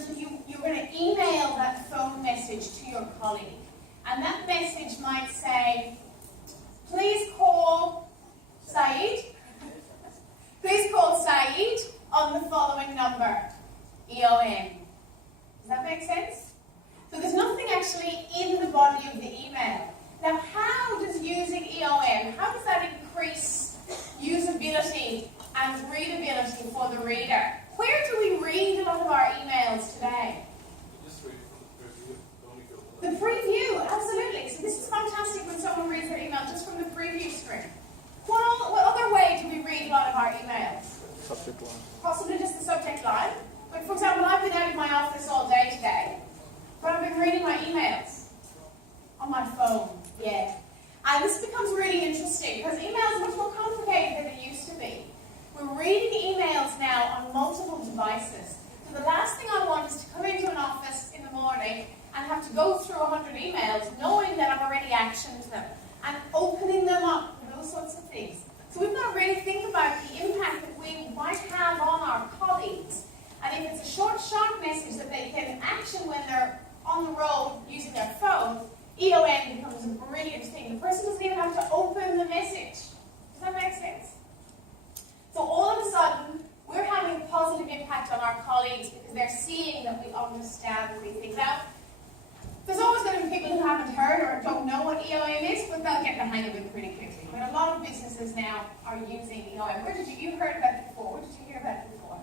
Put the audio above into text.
and you're going to email that phone message to your colleague. And that message might say, please call Saeed. Please call Saeed on the following number, EOM. Does that make sense? So there's nothing actually in the body of the email. Now, how does using EOM, how does that increase usability and readability for the reader? Where do we read a lot of our emails today? Just read from the preview. Don't go. The preview, absolutely. So this is fantastic when someone reads their email just from the preview screen. What other way do we read a lot of our emails? Subject line. Possibly just the subject line. But for example, I've been out of my office all day today, but I've been reading my emails on my phone. Yeah. And this becomes really interesting because email is much more complicated than it used to be. We're reading emails now on multiple devices. So the last thing I want is to come into an office in the morning and have to go through 100 emails knowing that I've already actioned them and opening them up and those sorts of things. So we've got to really think about the impact that we might have on our colleagues. And if it's a short, sharp message that they can action when they're on the road using their phone, EOM becomes a brilliant thing. The person doesn't even have to open the message. Does that make sense? So all of a sudden, we're having a positive impact on our colleagues because they're seeing that we understand these things. Now, there's always going to be people who haven't heard or don't know what EOM is, but they'll get the hang of it pretty quickly. But a lot of businesses now are using EOM. Where did you heard about it before? Where did you hear about it before?